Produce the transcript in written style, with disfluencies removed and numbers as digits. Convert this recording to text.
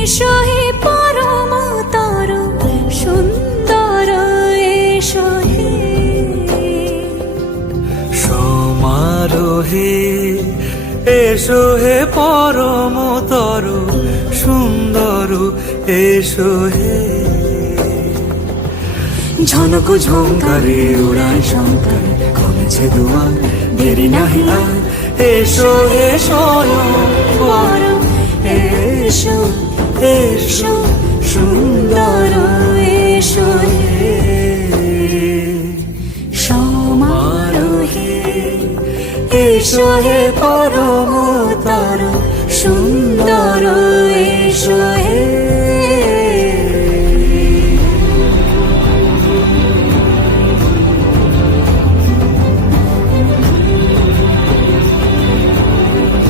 এসো হে পরমতর সুন্দর এসো হে সমারোহে এসো হে পরমতর সুন্দর এসো হে ঝনক ঝঙ্কারে উড়ায় শঙ্কর কমেছে দুয়ার দেরি নাহি আর এসো হে স্বয়ং বর এসো এসো সুন্দর এসো হে সমারোহে এসো হে পরম